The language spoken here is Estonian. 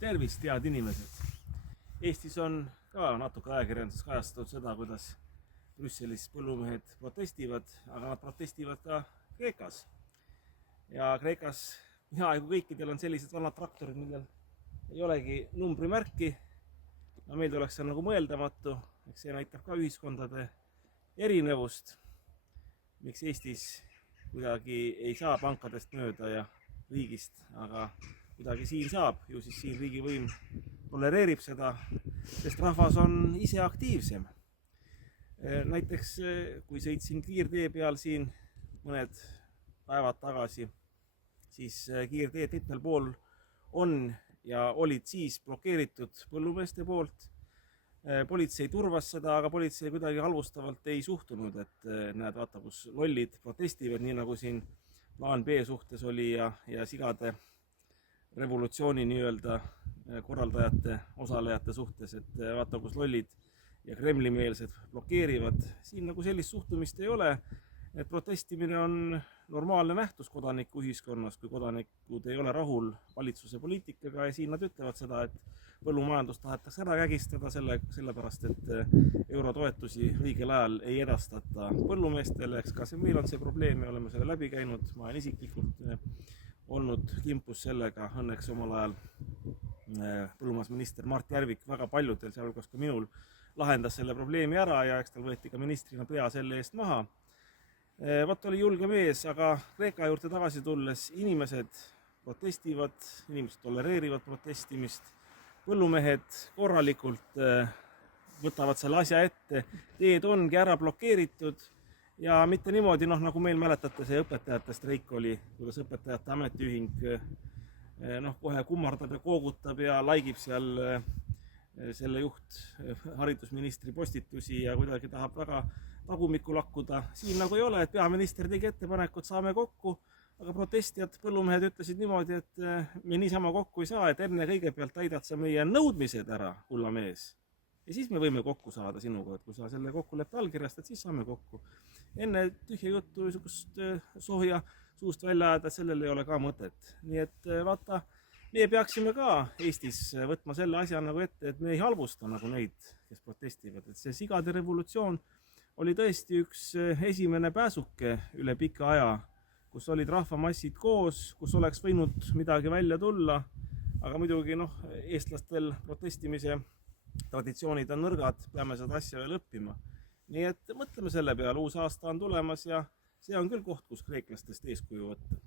Tervist, head inimesed! Eestis on ka natuke ajakirjanduses kajastatud seda, kuidas Brüsselis põllumehed protestivad, aga nad protestivad ka Kreekas. Ja Kreekas peaaegu kõikidel on sellised vanad traktorid, millel ei olegi numbrimärki. No meil oleks see nagu mõeldamatu, eks see näitab ka ühiskondade erinevust, miks Eestis kuidagi ei saa pankadest mööda ja riigist, aga kuidagi siin saab, ju siis siin riigivõim tolereerib seda, sest rahvas on ise aktiivsem. Näiteks kui sõitsin kiirtee peal siin mõned päevad tagasi, siis kiirteed mitmel pool on ja olid siis blokeeritud põllumeeste poolt. Politsei turvas seda, aga politsei kuidagi halvustavalt ei suhtunud, et näed, vaata, kus lollid protestivad, nii nagu siin plaan B suhtes oli ja sigade revolutsiooni nii-öelda korraldajate, osalejate suhtes, et vaata, kus lollid ja kremlimeelsed blokeerivad. Siin nagu sellist suhtumist ei ole, et protestimine on normaalne nähtus kodanikuühiskonnas, kui kodanikud ei ole rahul valitsuse poliitikaga ja siin nad ütlevad seda, et põllumajandust tahetakse ära kägistada sellepärast, et eurotoetusi õigel ajal ei edastata põllumeestele, eks ka meil on see probleem, me oleme selle läbi käinud, ma olen isiklikult olnud kimpus sellega, õnneks omal ajal põllumajandusminister Mart Järvik väga paljudel, sealhulgas ka minul, lahendas selle probleemi ära ja eks tal võeti ka ministrina pea selle eest maha. Vaat oli julge mees, aga Kreeka juurde tagasi tulles inimesed protestivad, inimesed tolereerivad protestimist, põllumehed korralikult võtavad selle asja ette, teed ongi ära blokeeritud ja mitte niimoodi, nagu meil mäletate, see õpetajate streik oli, kuidas õpetajate ametiühing kohe kummardab ja koogutab ja laikib seal selle juht haridusministri postitusi ja kuidagi tahab väga tagumikku lakkuda. Siin nagu ei ole, et peaminister tegi ettepanekud, saame kokku, aga protestijad, põllumehed ütlesid niimoodi, et me niisama kokku ei saa, et enne kõigepealt täidad sa meie nõudmised ära, kulla mees. Ja siis me võime kokku saada sinuga, et kui sa selle kokkuleppe allkirjastad, siis saame kokku. Enne tühja juttu sohja suust välja ajada, sellel ei ole ka mõtet. Nii et vaata, me peaksime ka Eestis võtma selle asja nagu ette, et me ei halvusta nagu neid, kes protestivad. Et see sigade revolutsioon oli tõesti üks esimene pääsuke üle pika aja, kus olid rahvamassid koos, kus oleks võinud midagi välja tulla, aga muidugi eestlastel protestimise traditsioonid on nõrgad, peame seda asja veel õppima. Nii et mõtleme selle peale, uus aasta on tulemas ja see on küll koht, kus kreeklastest eeskuju võtta.